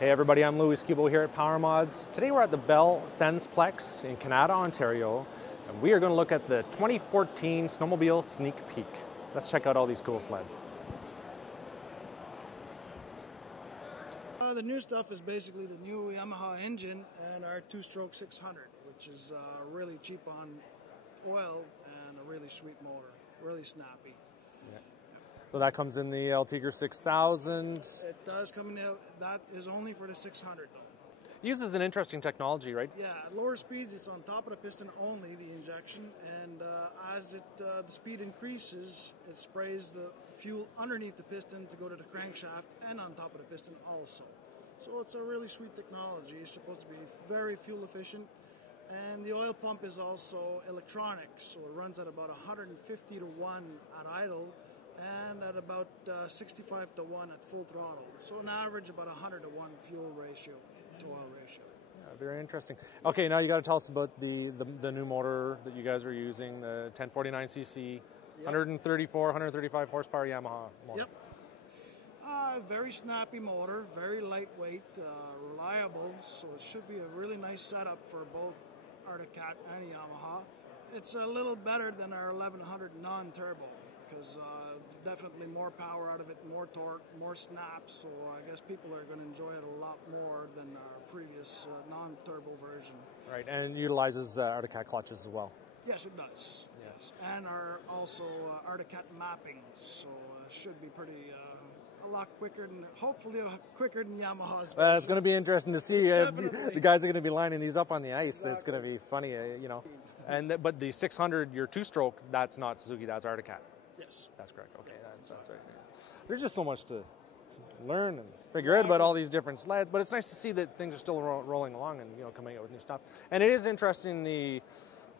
Hey everybody, I'm Louis Cubo here at PowerModz. Today we're at the Bell Sensplex in Canada, Ontario, and we are going to look at the 2014 Snowmobile Sneak Peek. Let's check out all these cool sleds. The new stuff is basically the new Yamaha Engine and our two-stroke 600, which is really cheap on oil and a really sweet motor, really snappy. Yeah. So that comes in the Altiger 6000. It does come in, that is only for the 600 though. It uses an interesting technology, right? Yeah, at lower speeds it's on top of the piston only, the injection, and as the speed increases, it sprays the fuel underneath the piston to go to the crankshaft and on top of the piston also. So it's a really sweet technology. It's supposed to be very fuel efficient, and the oil pump is also electronic, so it runs at about 150 to 1 at idle and at about 65 to 1 at full throttle. So on average about 100 to 1 fuel ratio to oil ratio. Yeah, very interesting. Okay, now you got to tell us about the new motor that you guys are using, the 1049cc, yep. 134, 135 horsepower Yamaha motor. Yep. Very snappy motor, very lightweight, reliable, so it should be a really nice setup for both Arctic Cat and Yamaha. It's a little better than our 1100 non-turbo because definitely more power out of it, more torque, more snaps, so I guess people are going to enjoy it a lot more than our previous non-turbo version. Right, and utilizes Arctic Cat clutches as well. Yes, it does. Yes, and our also Arctic Cat mapping, so should be pretty a lot quicker than, hopefully quicker than Yamaha's. It's going to be interesting to see. The guys are going to be lining these up on the ice. Exactly. It's going to be funny, you know. And but the 600, your two-stroke, that's not Suzuki, that's Arctic Cat. Yes, that's correct. Okay, that's right. Yeah. There's just so much to learn and figure out about all these different sleds, but it's nice to see that things are still rolling along and coming out with new stuff. And it is interesting, the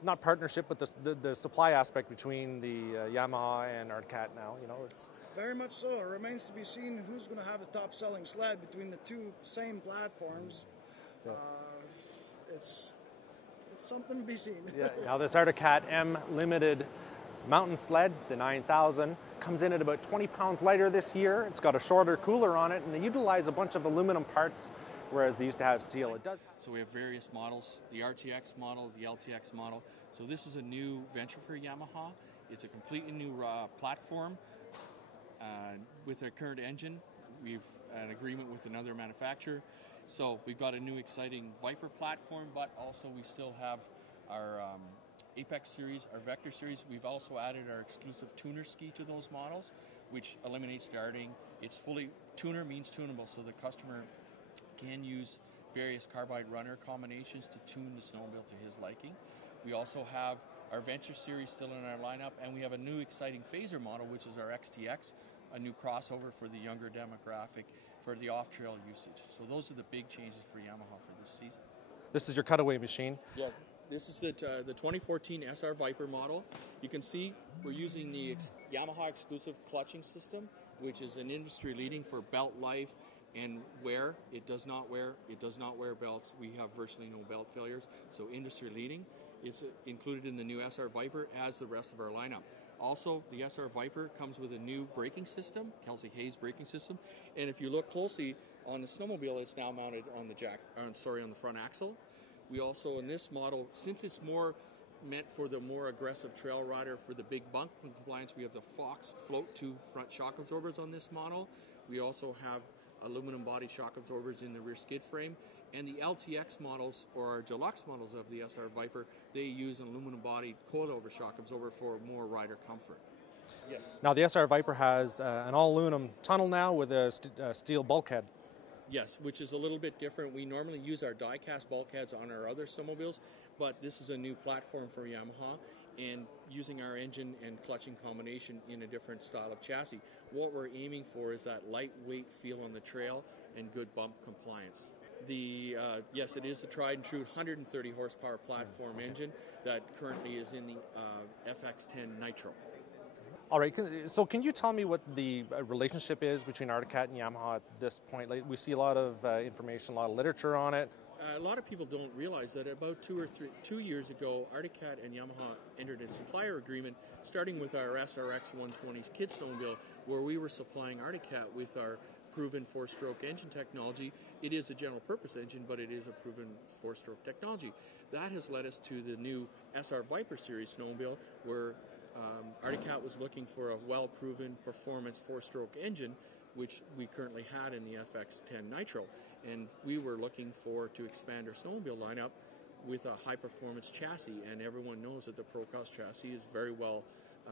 not partnership, but the supply aspect between the Yamaha and Arctic Cat now. It's very much so. It remains to be seen who's going to have the top-selling sled between the two same platforms. Yeah. It's something to be seen. Yeah. Now this Arctic Cat M Limited mountain sled, the 9000, comes in at about 20 pounds lighter this year. It's got a shorter cooler on it, and they utilize a bunch of aluminum parts, whereas they used to have steel. It does. So we have various models, the RTX model, the LTX model. So this is a new venture for Yamaha. It's a completely new platform. With our current engine, we've an agreement with another manufacturer. So we've got a new exciting Viper platform, but also we still have our Apex series, our Vector series. We've also added our exclusive tuner ski to those models, which eliminates darting. It's fully, tuner means tunable, so the customer can use various carbide runner combinations to tune the snowmobile to his liking. We also have our Venture series still in our lineup, and we have a new exciting phaser model, which is our XTX, a new crossover for the younger demographic for the off-trail usage. So those are the big changes for Yamaha for this season. This is your cutaway machine? Yeah. This is the 2014 SR Viper model. You can see we're using the Yamaha exclusive clutching system, which is an industry leading for belt life and wear. It does not wear belts. We have virtually no belt failures, so industry leading. It's included in the new SR Viper as the rest of our lineup. Also, the SR Viper comes with a new braking system, Kelsey Hayes braking system, and if you look closely on the snowmobile, it's now mounted on the on the front axle. We also, in this model, since it's more meant for the more aggressive trail rider, for the big bunk compliance, we have the Fox Float 2 front shock absorbers on this model. We also have aluminum body shock absorbers in the rear skid frame. And the LTX models, or our deluxe models of the SR Viper, they use an aluminum body coilover shock absorber for more rider comfort. Yes. Now the SR Viper has an all-aluminum tunnel now with a steel bulkhead. Yes, which is a little bit different. We normally use our die-cast bulkheads on our other snowmobiles, but this is a new platform for Yamaha, and using our engine and clutching combination in a different style of chassis. What we're aiming for is that lightweight feel on the trail and good bump compliance. Yes, it is the tried and true 130 horsepower platform engine that currently is in the FX10 Nitro. All right, so can you tell me what the relationship is between Arctic Cat and Yamaha at this point? Like, we see a lot of information, a lot of literature on it. A lot of people don't realize that about 2 years ago, Arctic Cat and Yamaha entered a supplier agreement, starting with our SRX 120s kid snowmobile, where we were supplying Arctic Cat with our proven four-stroke engine technology, it is a general purpose engine, but it is a proven four-stroke technology. That has led us to the new SR Viper series snowmobile, where Arctic Cat was looking for a well-proven performance four-stroke engine, which we currently had in the FX10 Nitro. And we were looking to expand our snowmobile lineup with a high-performance chassis, and everyone knows that the Procross chassis is very well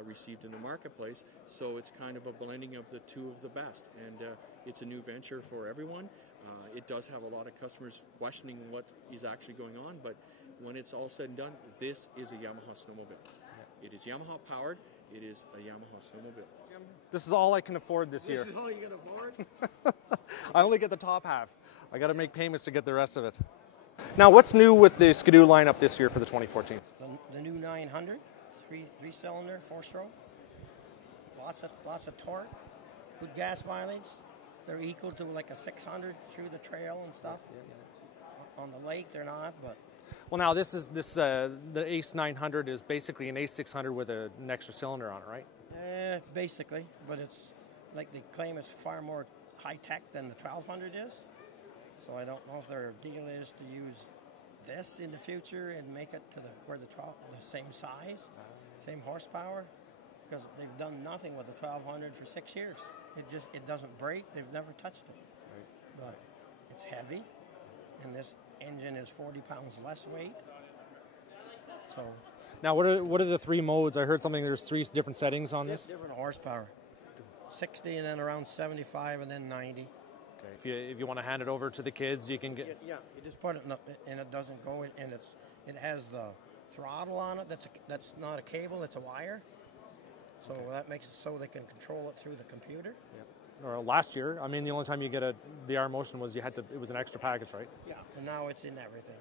received in the marketplace, so it's kind of a blending of the two of the best, and it's a new venture for everyone. It does have a lot of customers questioning what is actually going on, but when it's all said and done, this is a Yamaha snowmobile. It is Yamaha powered, it is a Yamaha snowmobile. This is all I can afford this year. This is all you can afford? I only get the top half. I got to make payments to get the rest of it. Now, what's new with the Skidoo lineup this year for the 2014s? The new 900, three-cylinder, four-stroke. Lots of torque, good gas mileage. They're equal to like a 600 through the trail and stuff. On the lake, they're not, but. Well, now the Ace 900 is basically an Ace 600 with an extra cylinder on it, right? Basically, but it's like they claim it's far more high-tech than the 1200 is. So I don't know if their deal is to use this in the future and make it to the same size, same horsepower, because they've done nothing with the 1200 for 6 years. It doesn't break. They've never touched it. Right. But it's heavy, and this engine is 40 pounds less weight. So now, what are the three modes? I heard something. There's 3 different settings on this. Different horsepower, 60, and then around 75, and then 90. Okay. If you want to hand it over to the kids, you can get. Yeah, you just put it in and it doesn't go, and it has the throttle on it. That's not a cable; it's a wire. So that makes it so they can control it through the computer. Yeah. Or last year, I mean, the only time you get the R Motion was it was an extra package, right? Yeah. And now it's in everything.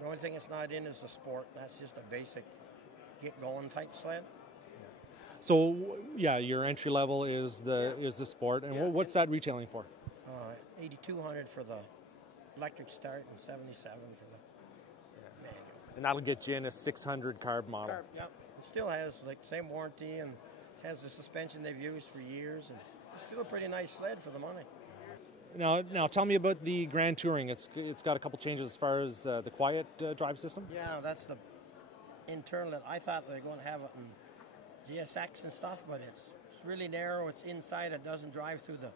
The only thing it's not in is the Sport. That's just a basic get going type sled. Yeah. So yeah, your entry level is the Sport, and what's that retailing for? 8,200 for the electric start and 77 for the manual. And that'll get you in a 600 carb model. Yeah. It still has like the same warranty and has the suspension they've used for years, and it's still a pretty nice sled for the money. Now tell me about the Grand Touring. It's got a couple changes as far as the quiet drive system. Yeah, that's the internal that I thought they were going to have it in GSX and stuff, but it's really narrow. It's inside. It doesn't drive through the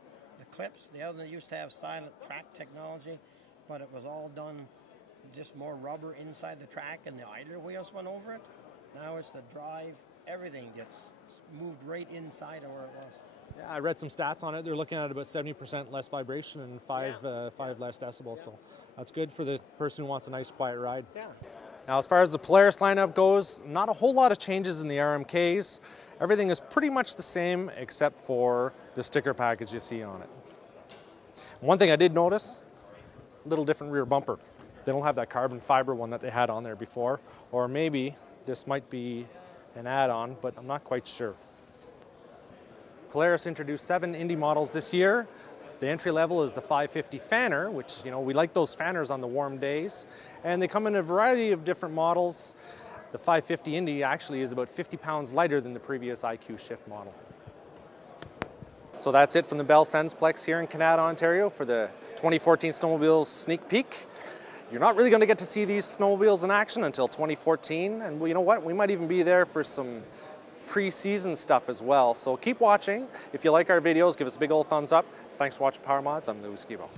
clips. The other used to have silent track technology, but it was all done just more rubber inside the track, and the idler wheels went over it. Now it's the drive. Everything gets moved right inside of where it was. Yeah, I read some stats on it. They're looking at about 70% less vibration and 5 less decibels. So that's good for the person who wants a nice quiet ride. Yeah. Now, as far as the Polaris lineup goes, not a whole lot of changes in the RMKs. Everything is pretty much the same except for the sticker package you see on it. One thing I did notice, a little different rear bumper. They don't have that carbon fiber one that they had on there before, or maybe this might be an add-on, but I'm not quite sure. Polaris introduced 7 Indy models this year. The entry level is the 550 Fanner, which, we like those Fanners on the warm days. And they come in a variety of different models. The 550 Indy actually is about 50 pounds lighter than the previous IQ Shift model. So that's it from the Bell Sensplex here in Canada, Ontario for the 2014 Snowmobiles sneak peek. You're not really going to get to see these snowmobiles in action until 2014, and you know what? We might even be there for some pre-season stuff as well. So keep watching. If you like our videos, give us a big old thumbs up. Thanks for watching PowerModz. I'm Louis Skibo.